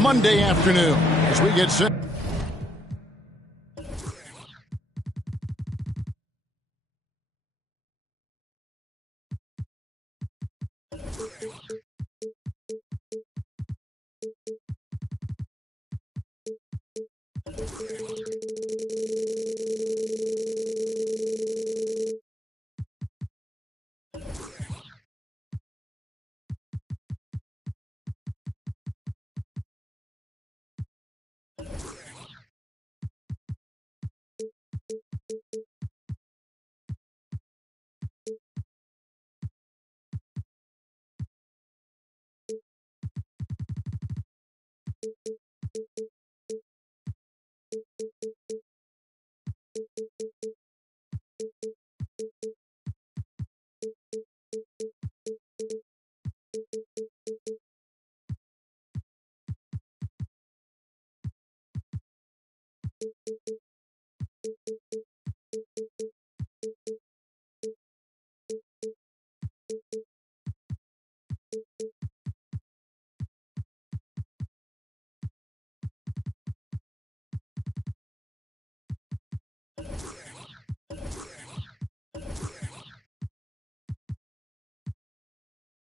Monday afternoon as we get set.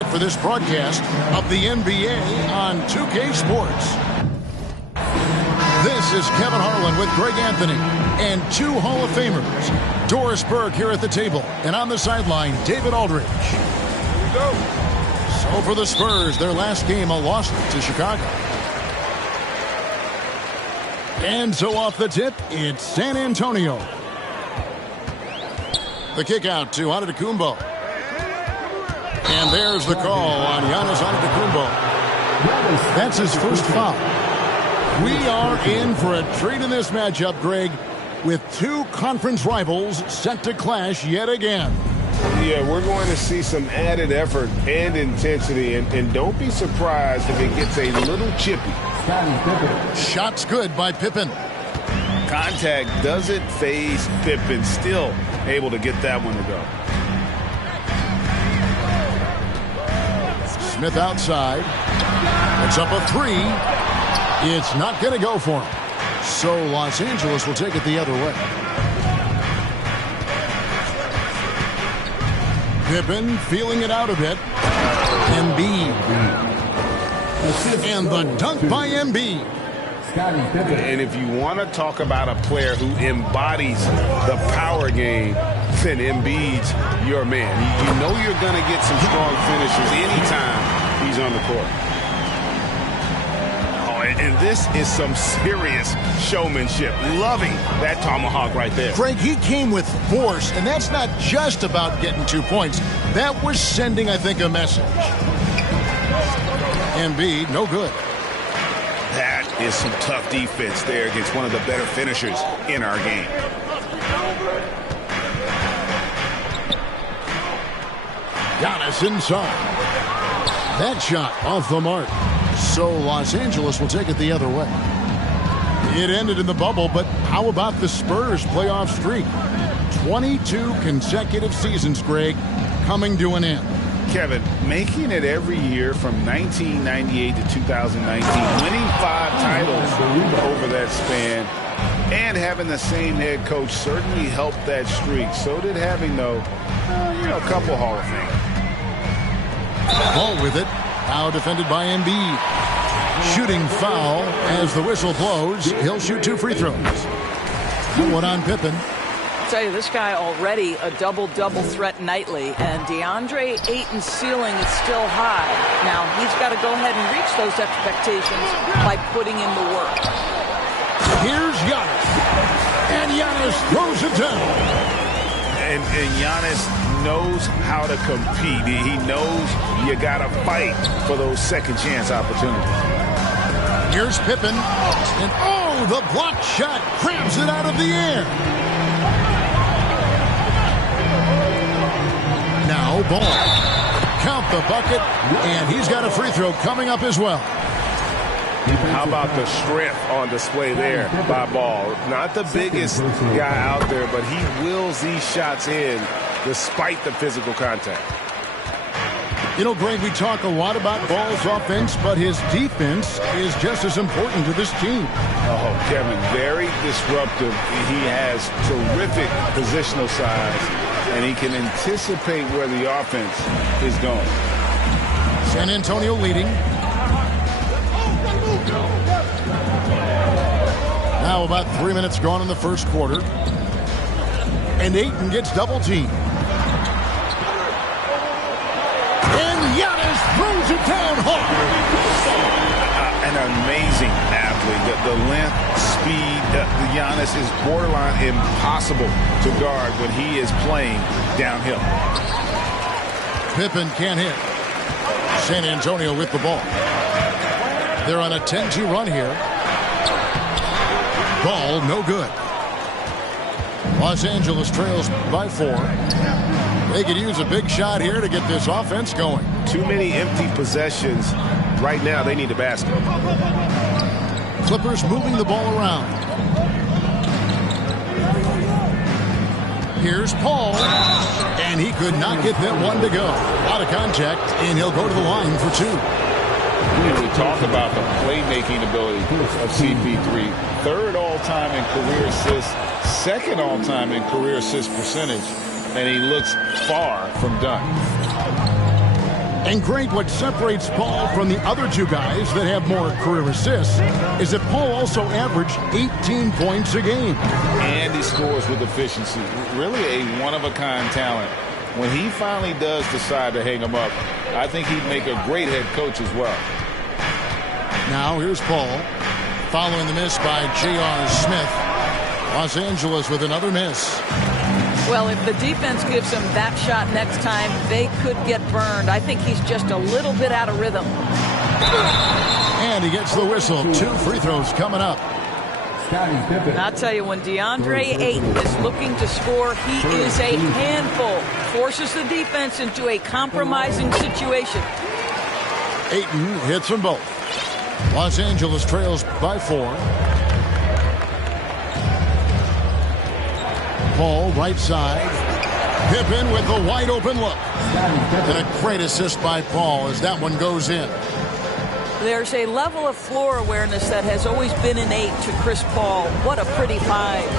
For this broadcast of the NBA on 2K Sports. This is Kevin Harlan with Greg Anthony and two Hall of Famers. Doris Burke here at the table, and on the sideline, David Aldridge. Here we go. So for the Spurs, their last game, a loss to Chicago. And so off the tip, it's San Antonio. The kick out to Antetokounmpo. And there's the call on Giannis Antetokounmpo. That's his first foul. We are in for a treat in this matchup, Greg, with two conference rivals set to clash yet again. Yeah, we're going to see some added effort and intensity, and don't be surprised if it gets a little chippy. Shot's good by Pippen. Contact doesn't phase Pippen, still able to get that one to go. Smith outside. It's up a three. It's not going to go for him. So Los Angeles will take it the other way. Pippen feeling it out a bit. Embiid. And the dunk by Embiid. And if you want to talk about a player who embodies the power game, then Embiid's your man. You know you're going to get some strong finishes anytime he's on the court. Oh, and this is some serious showmanship. Loving that tomahawk right there. Greg, he came with force, and that's not just about getting 2 points. That was sending, I think, a message. Embiid, no good. That is some tough defense there against one of the better finishers in our game. Giannis inside. That shot off the mark. So Los Angeles will take it the other way. It ended in the bubble, but how about the Spurs playoff streak? 22 consecutive seasons, Greg, coming to an end. Kevin, making it every year from 1998 to 2019, winning 5 titles over that span, and having the same head coach certainly helped that streak. So did having, though, a couple Hall of Fame. Ball with it. Now defended by Embiid. Shooting foul as the whistle blows. He'll shoot 2 free throws. One on Pippen. Tell you, this guy already a double-double threat nightly, and DeAndre Ayton's ceiling is still high. Now, he's got to go ahead and reach those expectations by putting in the work. Here's Giannis. And Giannis throws it down. And Giannis knows how to compete. He knows you got to fight for those second-chance opportunities. Here's Pippen. And, oh, the block shot grabs it out of the air. Now Ball. Count the bucket, and he's got a free throw coming up as well. How about the strength on display there by Ball? Not the biggest guy out there, but he wills these shots in despite the physical contact. You know, Greg, we talk a lot about Ball's offense, but his defense is just as important to this team. Oh, Kevin, very disruptive. He has terrific positional size, and he can anticipate where the offense is going. San Antonio leading. Now about 3 minutes gone in the first quarter. And Ayton gets double teamed. And Giannis throws it down hard. An amazing athlete. The length, speed, Giannis is borderline impossible to guard when he is playing downhill. Pippen can't hit. San Antonio with the ball. They're on a 10-2 run here. Ball no good. Los Angeles trails by 4. They could use a big shot here to get this offense going. Too many empty possessions. Right now, they need a basket. Clippers moving the ball around. Here's Paul. And he could not get that one to go. Out of contact, and he'll go to the line for 2. We talk about the playmaking ability of CP3. Third all-time in career assists, second all-time in career assist percentage, and he looks far from done. And Greg, what separates Paul from the other 2 guys that have more career assists is that Paul also averaged 18 points a game. And he scores with efficiency. Really a one-of-a-kind talent. When he finally does decide to hang him up, I think he'd make a great head coach as well. Now here's Paul. Following the miss by J.R. Smith. Los Angeles with another miss. Well, if the defense gives him that shot next time, they could get burned. I think he's just a little bit out of rhythm. And he gets the whistle. 2 free throws coming up. And I'll tell you, when DeAndre Ayton is looking to score, he is a handful. Forces the defense into a compromising situation. Ayton hits them both. Los Angeles trails by 4. Paul right side. Pippen with the wide open look. And a great assist by Paul as that one goes in. There's a level of floor awareness that has always been innate to Chris Paul. What a pretty find.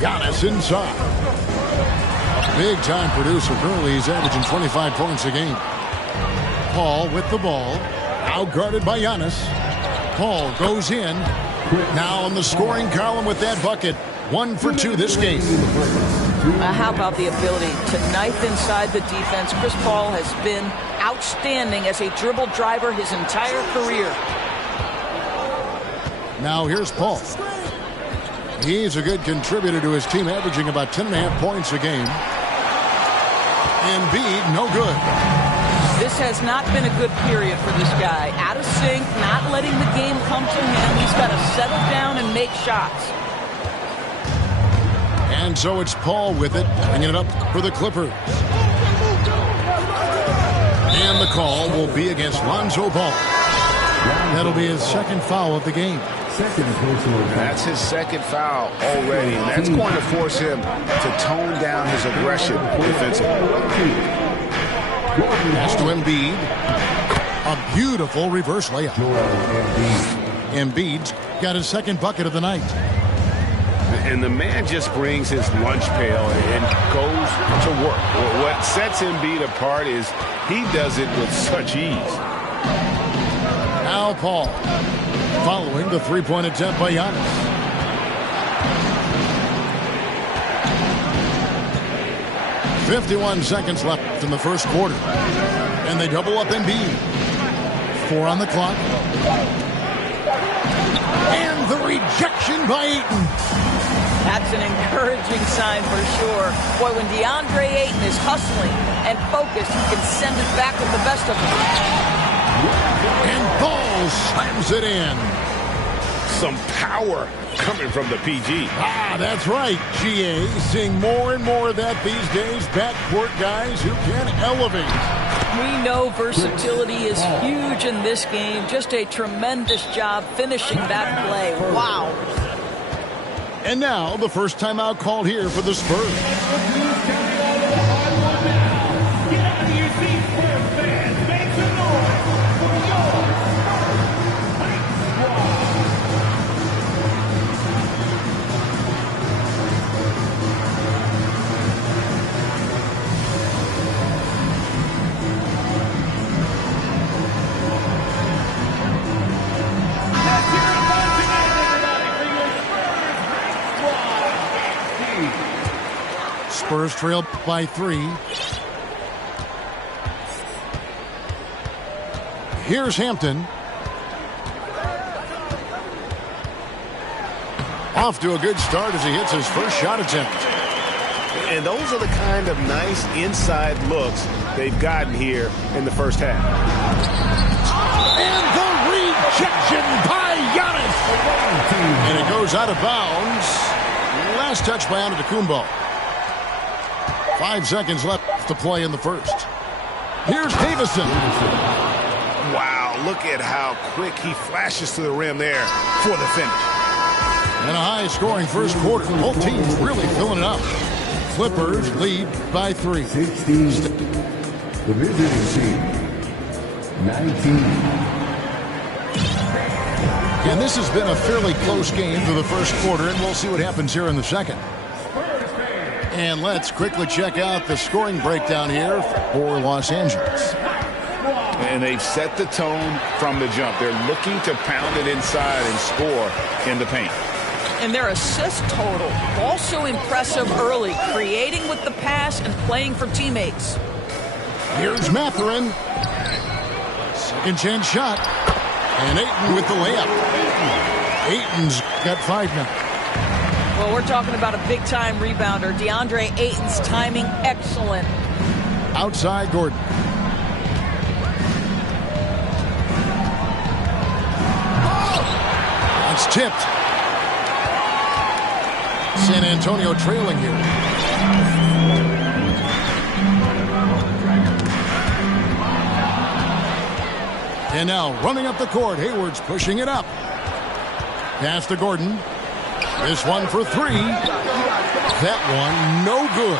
Giannis inside. A big-time producer. Currently, he's averaging 25 points a game. Paul with the ball. Outguarded by Giannis. Paul goes in. Now on the scoring column with that bucket. 1 for 2 this game. How about the ability to knife inside the defense? Chris Paul has been outstanding as a dribble driver his entire career. Now here's Paul. He's a good contributor to his team, averaging about 10.5 points a game. Embiid, no good. This has not been a good period for this guy. Out of sync, not letting the game come to him. He's got to settle down and make shots. And so it's Paul with it, bringing it up for the Clippers. And the call will be against Lonzo Ball. That'll be his second foul of the game. That's his second foul already, and that's going to force him to tone down his aggression defensively. Pass to Embiid. A beautiful reverse layup. Embiid's got his second bucket of the night. And the man just brings his lunch pail and goes to work. What sets Embiid apart is he does it with such ease. Now Paul, following the three-point attempt by Giannis. .51 seconds left in the first quarter. And they double up Embiid. 4 on the clock. And the rejection by Ayton. That's an encouraging sign for sure. Boy, when DeAndre Ayton is hustling and focused, he can send it back with the best of them. And Ball slams it in. Some power coming from the PG. That's right, GA. Seeing more and more of that these days. Backcourt guys who can elevate. We know versatility is huge in this game. Just a tremendous job finishing that play. Wow. And now the first timeout called here for the Spurs. Spurs trail by 3. Here's Hampton. Off to a good start as he hits his first shot attempt. And those are the kind of nice inside looks they've gotten here in the first half. And the rejection by Giannis. And it goes out of bounds. Last touch by Antetokounmpo. 5 seconds left to play in the first. Here's Davison. Wow, look at how quick he flashes to the rim there for the finish. And a high-scoring first quarter. Both teams really filling it up. Clippers lead by 3. 16. The visiting team, 19. And this has been a fairly close game through the first quarter, and we'll see what happens here in the second. And let's quickly check out the scoring breakdown here for Los Angeles. And they've set the tone from the jump. They're looking to pound it inside and score in the paint. And their assist total, also impressive early, creating with the pass and playing for teammates. Here's Mathurin. Second chance shot. And Ayton with the layup. Ayton's got 5 now. Well, we're talking about a big-time rebounder. DeAndre Ayton's timing, excellent. Outside Gordon. It's tipped. San Antonio trailing here. And now running up the court. Hayward's pushing it up. Pass to Gordon. This one for 3. That one no good.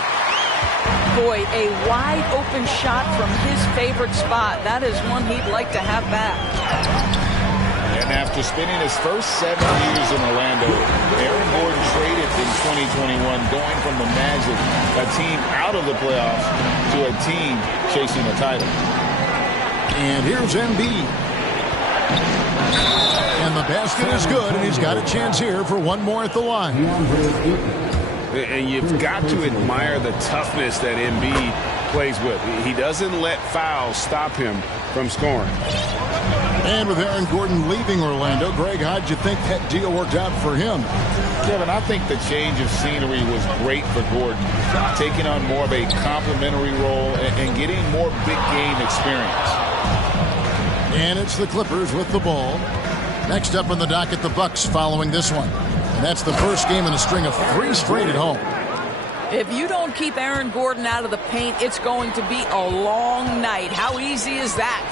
Boy, a wide open shot from his favorite spot. That is one he'd like to have back. And after spending his first 7 years in Orlando, Aaron Gordon traded in 2021, going from the Magic, a team out of the playoffs, to a team chasing a title. And here's Embiid. And the basket is good, and he's got a chance here for one more at the line. And you've got to admire the toughness that Embiid plays with. He doesn't let fouls stop him from scoring. And with Aaron Gordon leaving Orlando, Greg, how'd you think that deal worked out for him? Kevin, I think the change of scenery was great for Gordon, taking on more of a complimentary role and getting more big game experience. And it's the Clippers with the ball. Next up on the docket, the Bucks following this one. And that's the first game in a string of 3 straight at home. If you don't keep Aaron Gordon out of the paint, it's going to be a long night. How easy is that?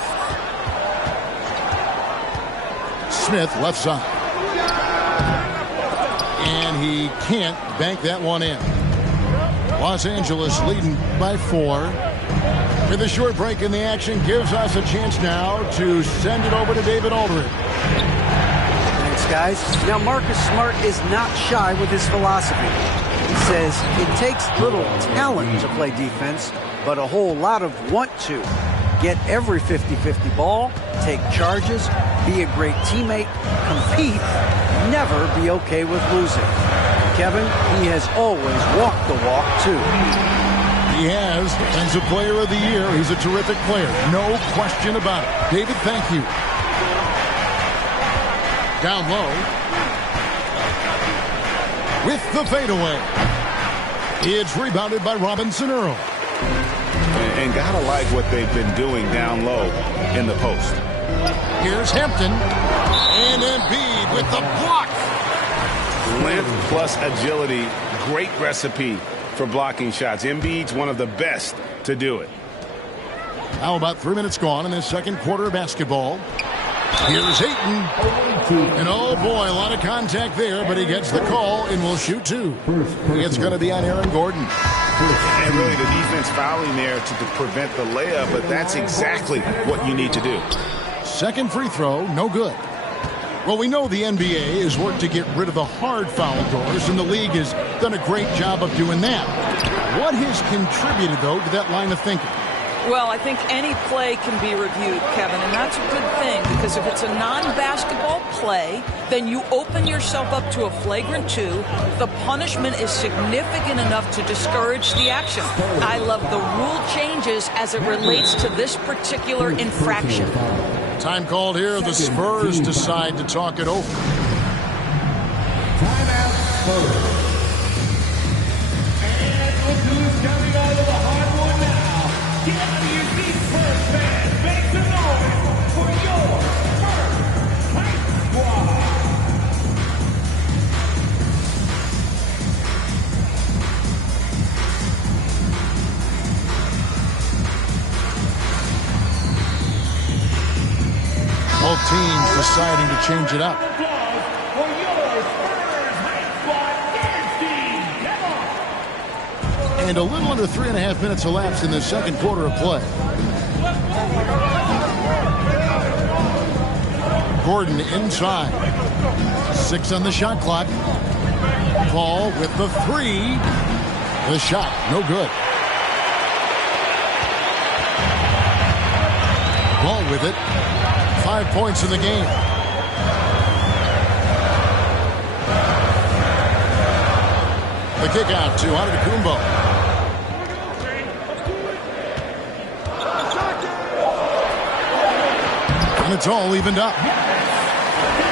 Smith left side. And he can't bank that one in. Los Angeles leading by 4. With a short break in the action, gives us a chance now to send it over to David Aldridge. Thanks, guys. Now, Marcus Smart is not shy with his philosophy. He says it takes little talent to play defense, but a whole lot of want to. Get every 50-50 ball, take charges, be a great teammate, compete, never be okay with losing. Kevin, he has always walked the walk, too. He has. Defensive Player of the Year. He's a terrific player. No question about it. David, thank you. Down low. With the fadeaway. It's rebounded by Robinson Earl. And gotta like what they've been doing down low in the post. Here's Hampton. And Embiid with the block. Length plus agility. Great recipe for blocking shots. Embiid's one of the best to do it. Now about 3 minutes gone in this second quarter of basketball. Here's Ayton. And oh boy, a lot of contact there, but he gets the call and will shoot two. It's going to be on Aaron Gordon. And really the defense fouling there to prevent the layup, but that's exactly what you need to do. Second free throw, no good. Well, we know the NBA has worked to get rid of the hard foul doors, and the league has done a great job of doing that. What has contributed, though, to that line of thinking? Well, I think any play can be reviewed, Kevin, and that's a good thing because if it's a non-basketball play, then you open yourself up to a flagrant 2. The punishment is significant enough to discourage the action. I love the rule changes as it relates to this particular infraction. Time called here. The Spurs decide to talk it over. Timeout, Spurs. And look who's coming out of the hardwood now. Get out of your seats, Spurs fans. Make some noise for your Spurs Hype Squad. Both teams deciding to change it up. And a little under 3.5 minutes elapsed in the second quarter of play. Gordon inside. 6 on the shot clock. Paul with the 3. The shot, no good. Paul with it. 5 points in the game. The kick out to Antetokounmpo. And it's all evened up.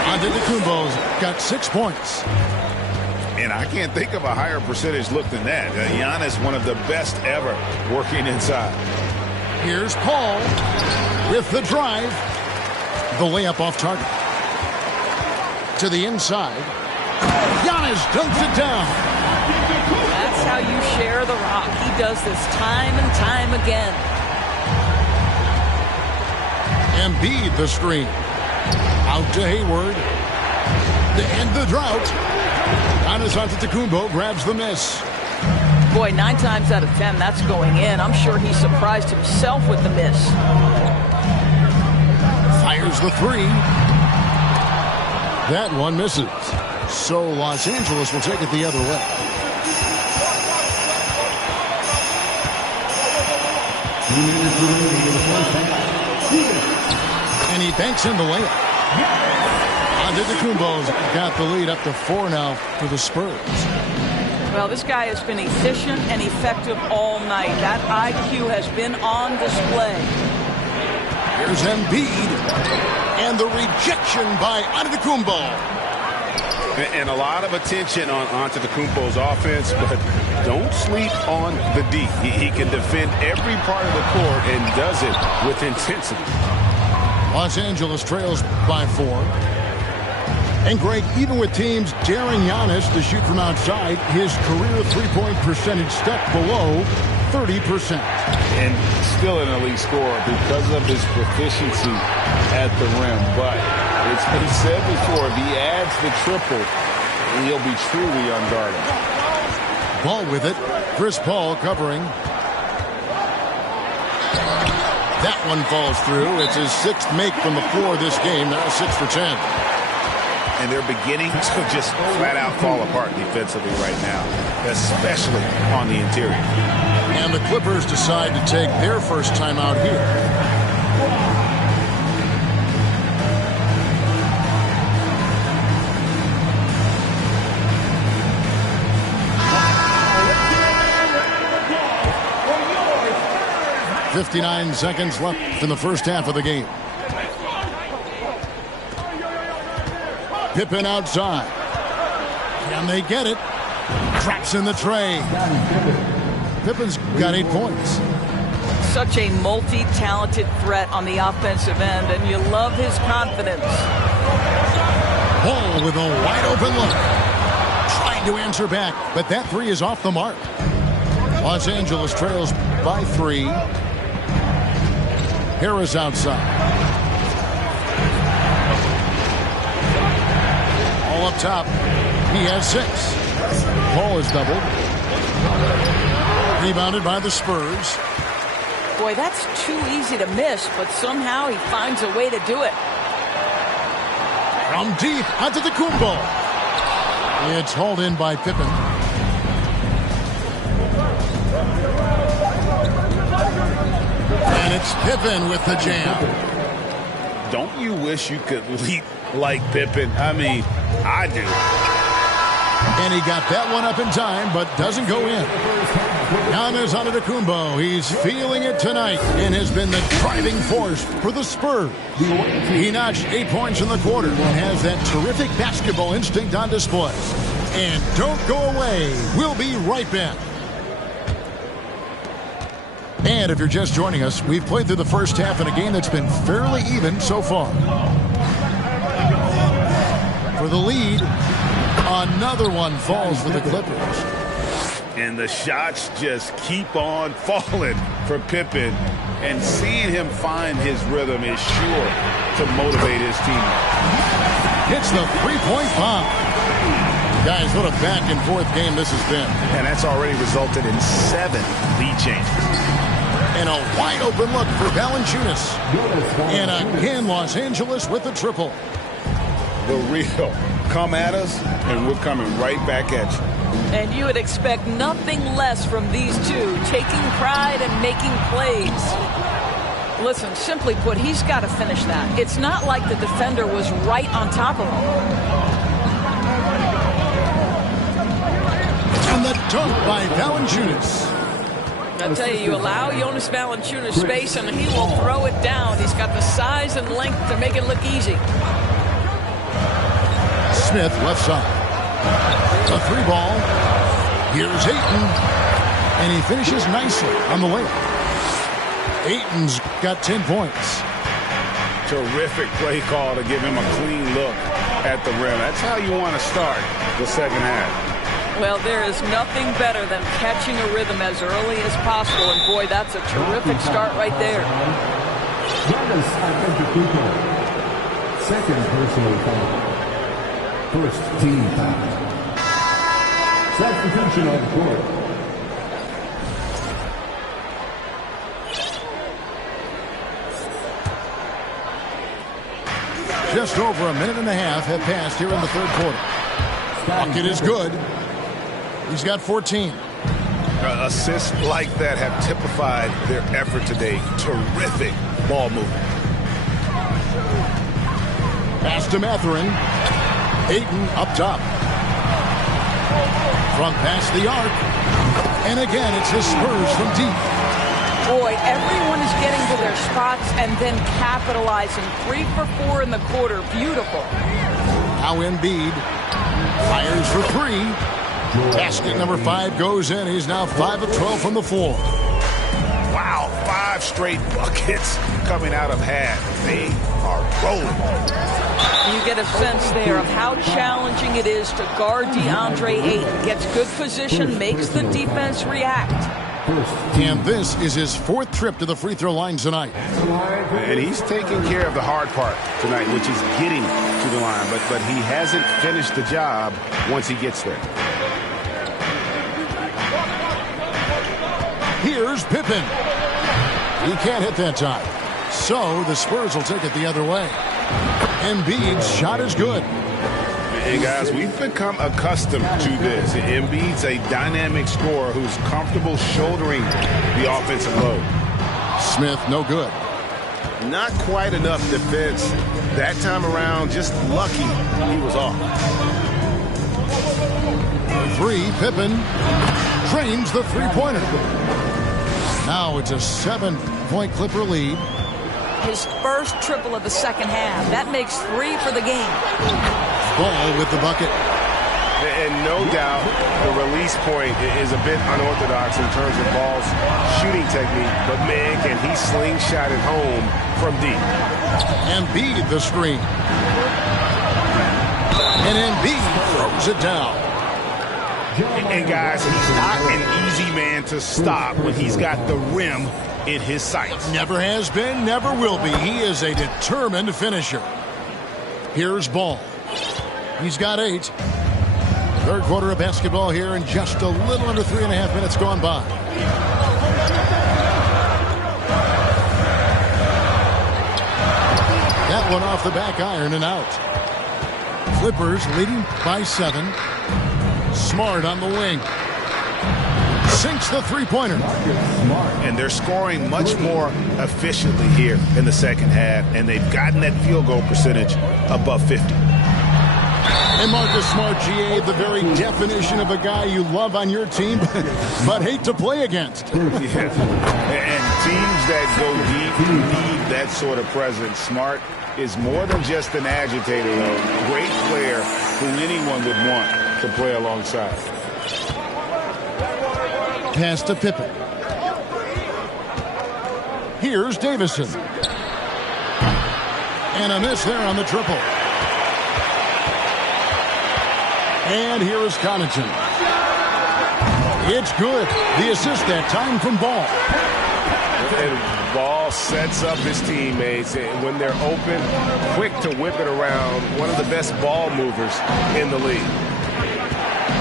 Antetokounmpo's got 6 points. And I can't think of a higher percentage look than that. Giannis, one of the best ever working inside. Here's Paul with the drive. The layup off target. To the inside. Giannis dunks it down. That's how you share the rock. He does this time and time again. Embiid the screen. Out to Hayward. To end the drought. Giannis Antetokounmpo grabs the miss. Boy, 9 times out of 10, that's going in. I'm sure he surprised himself with the miss. Fires the 3. That one misses. So Los Angeles will take it the other way. And he banks in the layup. Antetokounmpo's got the lead up to 4 now for the Spurs. Well, this guy has been efficient and effective all night. That IQ has been on display. Here's Embiid. And the rejection by Antetokounmpo. And a lot of attention on Antetokounmpo's offense, but don't sleep on the D. He can defend every part of the court and does it with intensity. Los Angeles trails by 4. And Greg, even with teams daring Giannis to shoot from outside, his career three-point percentage stepped below 30%. And still an elite scorer because of his proficiency at the rim. But it's been said before, if he adds the triple, he'll be truly unguarded. Ball with it. Chris Paul covering. That one falls through. It's his 6th make from the floor this game. Now 6 for 10. And they're beginning to just flat out fall apart defensively right now, especially on the interior. And the Clippers decide to take their first timeout here. .59 seconds left in the first half of the game. Pippen outside. Can they get it? Traps in the tray. Pippen's got 8 points. Such a multi-talented threat on the offensive end, and you love his confidence. Paul with a wide open look. Trying to answer back, but that 3 is off the mark. Los Angeles trails by 3. Harris outside. Ball up top. He has 6. Ball is doubled. Rebounded by the Spurs. Boy, that's too easy to miss, but somehow he finds a way to do it. From deep, Antetokounmpo. It's hauled in by Pippen. And it's Pippen with the jam. Don't you wish you could leap like Pippen? I mean, I do. And he got that one up in time, but doesn't go in. Giannis Antetokounmpo, he's feeling it tonight and has been the driving force for the Spurs. He notched 8 points in the quarter and has that terrific basketball instinct on display. And don't go away. We'll be right back. And if you're just joining us, we've played through the first half in a game that's been fairly even so far. For the lead, another one falls for the Clippers. And the shots just keep on falling for Pippen. And seeing him find his rhythm is sure to motivate his team. Hits the three-point bomb. Guys, what a back-and-forth game this has been. And that's already resulted in 7 lead changes. And a wide-open look for Valanciunas. And again, Los Angeles with the triple. The real. Come at us, and we're coming right back at you. And you would expect nothing less from these two, taking pride and making plays. Listen, simply put, he's got to finish that. It's not like the defender was right on top of him. And the dunk by Valanciunas. I tell you, you allow Jonas Valanciunas space and he will throw it down. He's got the size and length to make it look easy. Smith left side. A 3-ball. Here's Ayton. And he finishes nicely on the layup. Ayton's got 10 points. Terrific play call to give him a clean look at the rim. That's how you want to start the second half. Well, there is nothing better than catching a rhythm as early as possible. And boy, that's a terrific start right there. Giannis Antetokounmpo. Second personal foul. First team foul. Substitution on the court. Just over a minute and a half have passed here in the third quarter. Bucket is good. He's got 14. Assists like that have typified their effort today. Terrific ball movement. Pass to Mathurin. Ayton up top. From past the arc. And again, it's the Spurs from deep. Boy, everyone is getting to their spots and then capitalizing. 3 for 4 in the quarter. Beautiful. Now Embiid fires for 3. Basket number 5 goes in. He's now 5 of 12 from the floor. Wow, 5 straight buckets coming out of half. They are rolling. You get a sense there of how challenging it is to guard DeAndre Ayton. Gets good position, makes the defense react. And this is his 4th trip to the free throw line tonight. And he's taking care of the hard part tonight, which is getting to the line. But he hasn't finished the job once he gets there. Here's Pippen. He can't hit that time. So the Spurs will take it the other way. Embiid's shot is good. And guys, we've become accustomed to this. Embiid's a dynamic scorer who's comfortable shouldering the offensive load. Smith, no good. Not quite enough defense that time around. Just lucky he was off. 3, Pippen drains the three-pointer. Now it's a 7-point Clipper lead. His first triple of the second half. That makes 3 for the game. Ball with the bucket. And no doubt the release point is a bit unorthodox in terms of Ball's shooting technique. But, man, can he slingshot it home from deep. Embiid the screen. And Embiid throws it down. And, guys, he's not an easy man to stop when he's got the rim in his sights. Never has been, never will be. He is a determined finisher. Here's Ball. He's got 8. Third quarter of basketball here, and just a little under 3.5 minutes gone by. That one off the back iron and out. Clippers leading by 7. Smart on the wing. Sinks the three-pointer. And they're scoring much more efficiently here in the second half, and they've gotten that field goal percentage above 50. And Marcus Smart, GA, the very definition of a guy you love on your team, but hate to play against. Yeah. And teams that go deep need that sort of presence. Smart is more than just an agitator, though. Great player who anyone would want to play alongside. Pass to Pippen. Here's Davison. And a miss there on the triple. And here is Connaughton. It's good. The assist that time from Ball. And Ball sets up his teammates, and when they're open, quick to whip it around. One of the best ball movers in the league.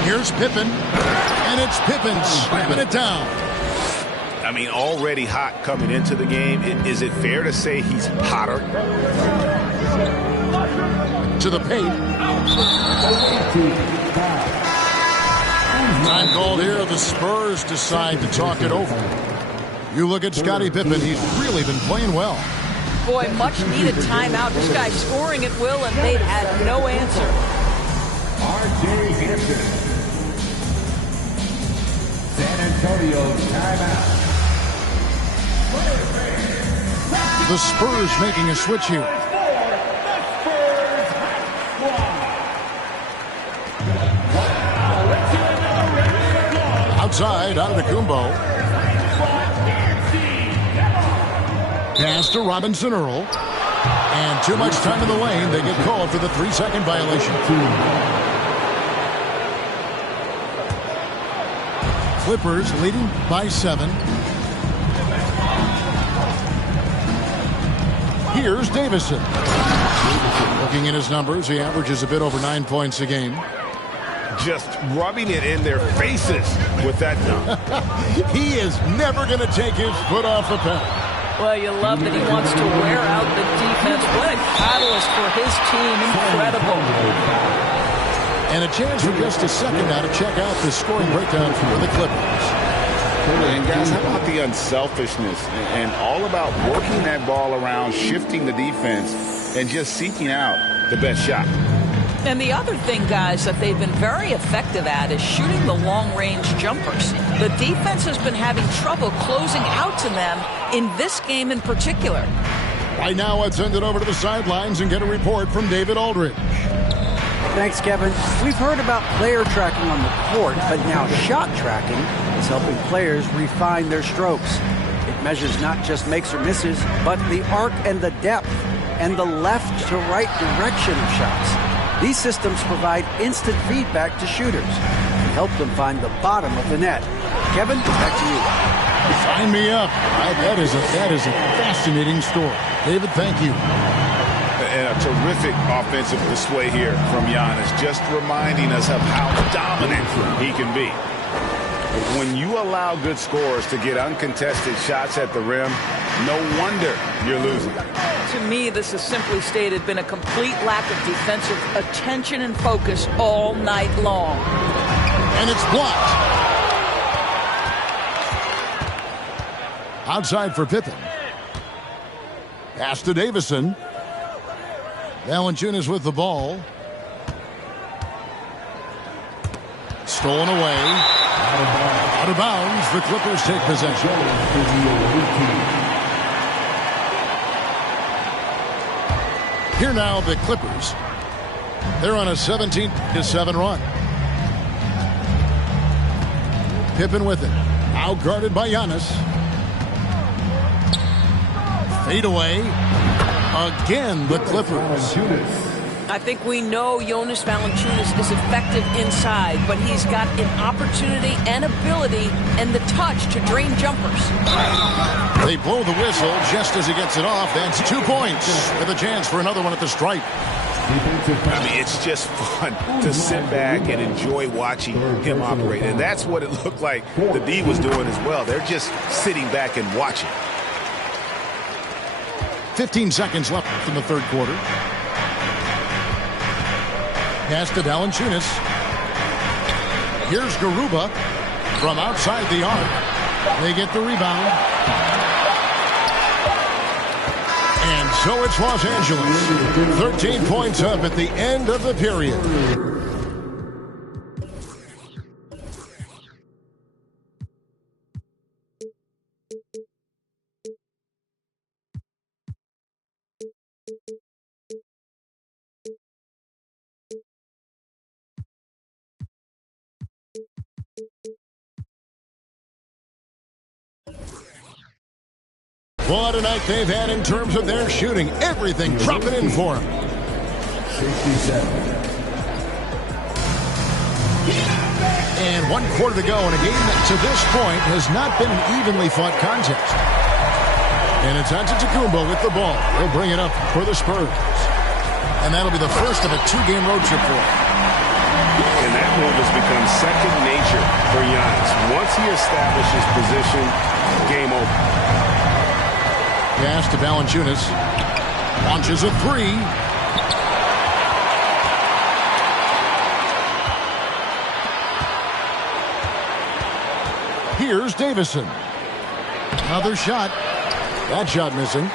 Here's Pippen. And it's Pippen slamming it down. I mean, already hot coming into the game. Is it fair to say he's hotter? To the paint. Time called here. The Spurs decide to talk it over. You look at Scottie Pippen. He's really been playing well. Boy, much needed timeout. This guy scoring at will, and they've had no answer. R.J. Hampton. San Antonio timeout. The Spurs making a switch here. Outside, Antetokounmpo. Pass to Robinson Earl. And too much time in the lane. They get called for the 3-second violation. Clippers leading by 7. Here's Davison. Looking at his numbers, he averages a bit over 9 points a game. Just rubbing it in their faces with that dunk. He is never going to take his foot off the pedal. Well, you love that he wants to wear out the defense. What a catalyst for his team. Incredible. And a chance for just a second now to check out the scoring breakdown for the Clippers. And guys, how about the unselfishness and all about working that ball around, shifting the defense, and just seeking out the best shot. And the other thing, guys, that they've been very effective at is shooting the long-range jumpers. The defense has been having trouble closing out to them in this game in particular. Right now, let's send it over to the sidelines and get a report from David Aldridge. Thanks, Kevin. We've heard about player tracking on the court, but now shot tracking is helping players refine their strokes. It measures not just makes or misses, but the arc and the depth and the left to right direction of shots. These systems provide instant feedback to shooters and help them find the bottom of the net. Kevin, back to you. Sign me up. That is a fascinating story. David, thank you. And a terrific offensive display here from Giannis, just reminding us of how dominant he can be. When you allow good scorers to get uncontested shots at the rim, no wonder you're losing. To me, this has simply stated been a complete lack of defensive attention and focus all night long. And it's blocked. Outside for Pippen. Pass to Davison. Valanciunas with the ball. Stolen away. Out of bounds. The Clippers take possession. Here now, the Clippers. They're on a 17-7 run. Pippen with it. Out guarded by Giannis. Fade away. Again, the Clippers. I think we know Jonas Valanciunas is effective inside, but he's got an opportunity and ability and the touch to drain jumpers. They blow the whistle just as he gets it off. That's 2 points with a chance for another one at the stripe. I mean, it's just fun to sit back and enjoy watching him operate. And that's what it looked like the D was doing as well. They're just sitting back and watching. 15 seconds left in the third quarter. Pass to Valanciunas. Here's Garuba from outside the arc. They get the rebound. And so it's Los Angeles. 13 points up at the end of the period. What a night they've had in terms of their shooting. Everything dropping in for them. 67. And 1 quarter to go in a game that to this point has not been an evenly fought contest. And it's Antetokounmpo with the ball. He'll bring it up for the Spurs. And that'll be the first of a 2-game road trip for him. And that move has become second nature for Giannis. Once he establishes position, game over. Pass to Valanciunas. Launches a 3. Here's Davison. Another shot. That shot missing.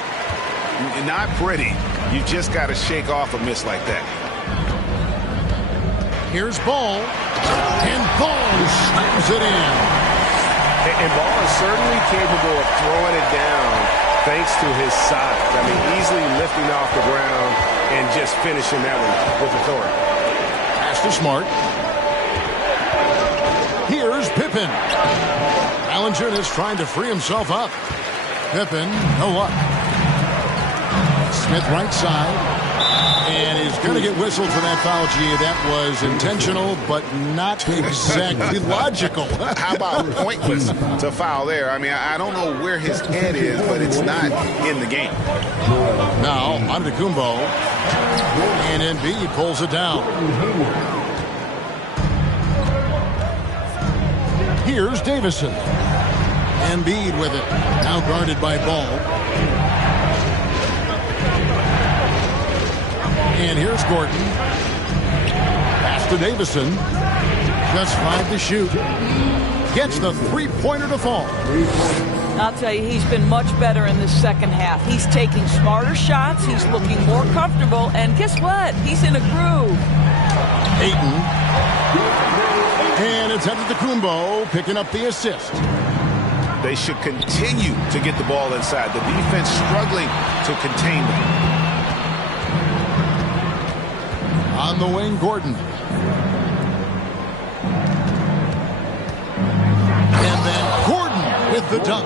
Not pretty. You just got to shake off a miss like that. Here's Ball. And Ball slams it in. And Ball is certainly capable of throwing it down thanks to his size. I mean, easily lifting off the ground and just finishing that one with authority. Pass to Smart. Here's Pippen. Valanciunas trying to free himself up. Pippen, no luck. Smith right side. And he's going to get whistled for that foul. Gee, that was intentional, but not exactly logical. How about pointless to foul there? I mean, I don't know where his head is, but it's not in the game. Now, Antetokounmpo. And Embiid pulls it down. Here's Davison. Embiid with it. Now guarded by Ball. And here's Gordon. Pass to Davison. Just 5 to shoot. Gets the 3-pointer to fall. I'll tell you, he's been much better in this second half. He's taking smarter shots. He's looking more comfortable. And guess what? He's in a groove. Ayton. And it's Antetokounmpo picking up the assist. They should continue to get the ball inside. The defense struggling to contain them. On the wing, Gordon. And then Gordon with the dunk.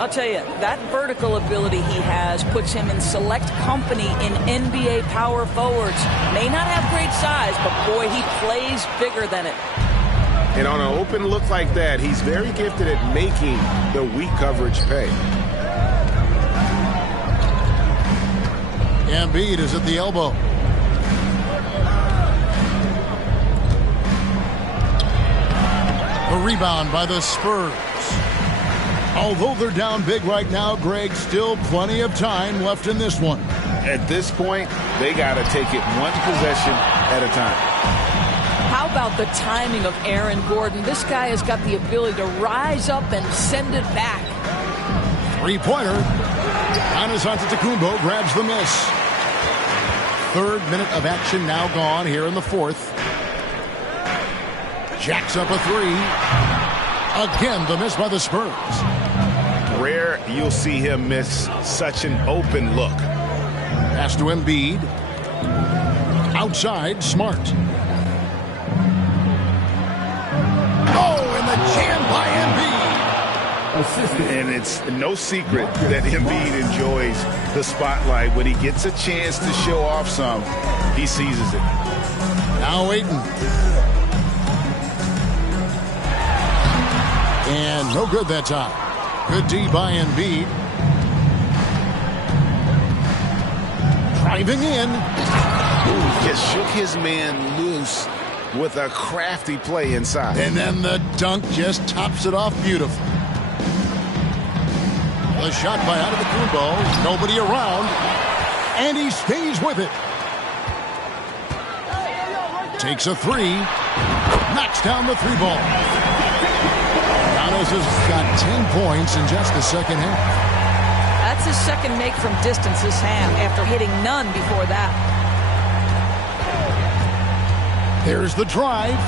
I'll tell you, that vertical ability he has puts him in select company in NBA power forwards. May not have great size, but boy, he plays bigger than it. And on an open look like that, he's very gifted at making the weak coverage pay. Embiid is at the elbow. A rebound by the Spurs. Although they're down big right now, Greg, still plenty of time left in this one. At this point, they got to take it one possession at a time. How about the timing of Aaron Gordon? This guy has got the ability to rise up and send it back. 3-pointer. Giannis Antetokounmpo grabs the miss. 3rd minute of action now gone here in the 4th. Jacks up a 3. Again, the miss by the Spurs. Rare you'll see him miss such an open look. Pass to Embiid. Outside, Smart. Oh, and the jam by Embiid. And it's no secret that Embiid enjoys the spotlight. When he gets a chance to show off some, he seizes it. Now Ayton. And no good that time. Good D by Embiid. Driving in. Ooh, just shook his man loose with a crafty play inside. And then the dunk just tops it off beautifully. The shot by Antetokounmpo. Nobody around. And he stays with it. Takes a three. Knocks down the three ball. Giannis has got 10 points in just the second half. That's his second make from distance this half after hitting none before that. There's the drive.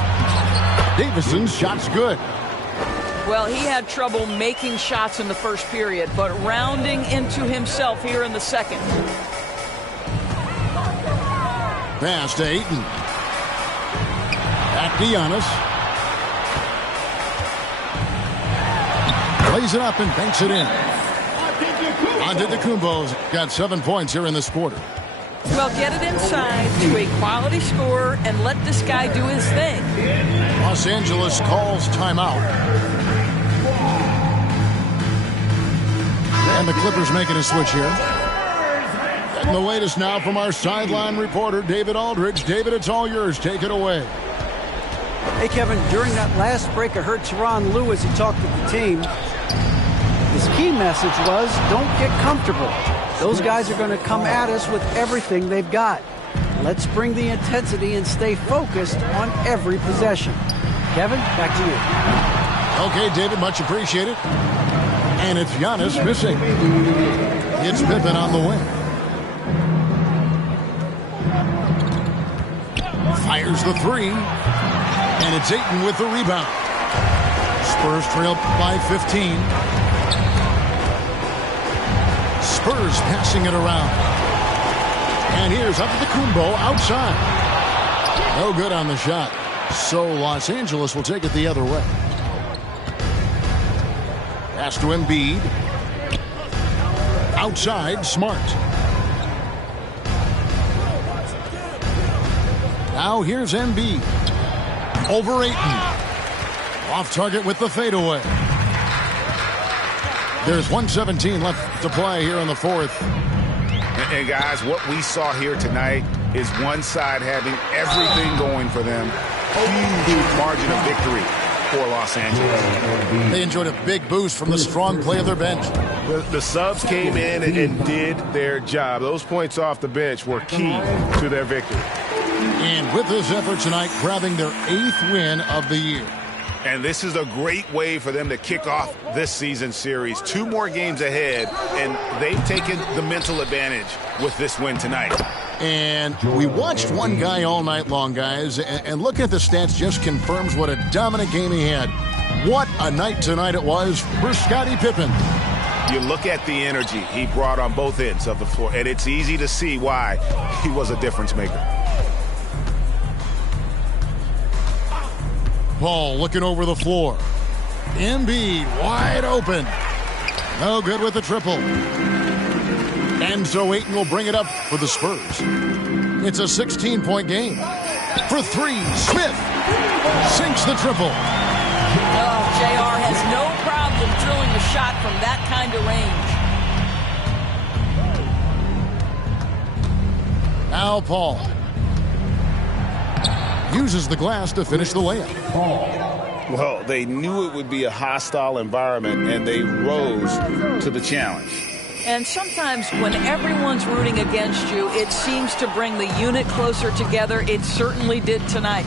Davison's shot's good. Well, he had trouble making shots in the first period, but rounding into himself here in the second. Pass to Ayton. Back to Giannis. Plays it up and banks it in. Antetokounmpo's got 7 points here in this quarter. Well, get it inside to a quality scorer and let this guy do his thing. Los Angeles calls timeout. And the Clippers making a switch here. And the latest now from our sideline reporter, David Aldridge. David, it's all yours. Take it away. Hey, Kevin, during that last break, I heard Tyronn Lue as he talked with the team. His key message was, don't get comfortable. Those guys are going to come at us with everything they've got. Let's bring the intensity and stay focused on every possession. Kevin, back to you. Okay, David, much appreciated. And it's Giannis missing. It's Pippen on the wing. Fires the three. And it's Ayton with the rebound. Spurs trail by 15. Spurs passing it around. And here's Antetokounmpo outside. No good on the shot. So Los Angeles will take it the other way. Pass to Embiid. Outside, Smart. Now here's Embiid. Over Ayton. Off target with the fadeaway. There's 1:17 left to play here in the fourth. And guys, what we saw here tonight is one side having everything going for them. Huge margin of victory for Los Angeles. They enjoyed a big boost from the strong play of their bench. The subs came in and did their job. Those points off the bench were key to their victory. And with this effort tonight, grabbing their 8th win of the year. And this is a great way for them to kick off this season series. 2 more games ahead, and they've taken the mental advantage with this win tonight. And we watched one guy all night long, guys, and look at the stats just confirms what a dominant game he had. What a night tonight it was for Scottie Pippen. You look at the energy he brought on both ends of the floor, and it's easy to see why he was a difference maker. Paul looking over the floor. Embiid wide open. No good with the triple. And so Ayton will bring it up for the Spurs. It's a 16-point game. For 3, Smith sinks the triple. Oh, JR has no problem drilling a shot from that kind of range. Now Paul uses the glass to finish the layup. Well, they knew it would be a hostile environment, and they rose to the challenge. And sometimes when everyone's rooting against you, it seems to bring the unit closer together. It certainly did tonight.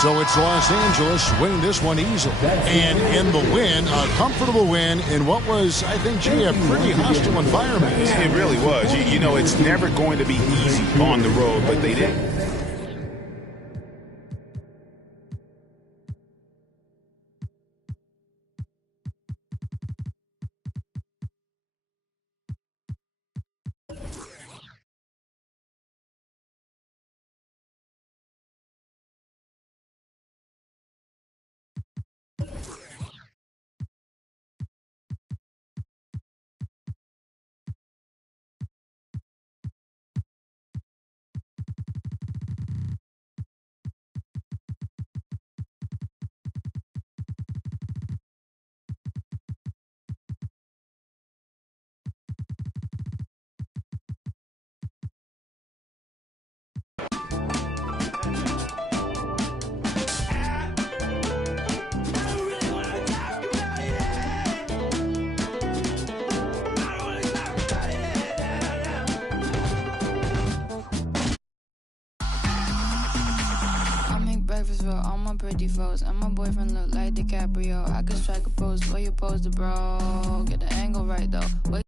So it's Los Angeles winning this one easily. And in the win, a comfortable win in what was, I think, Jay, a pretty hostile environment. It really was. You know, it's never going to be easy on the road, but they did. I'm pretty froze, and my boyfriend look like DiCaprio. I could strike a pose for you pose the bro. Get the angle right though. Wait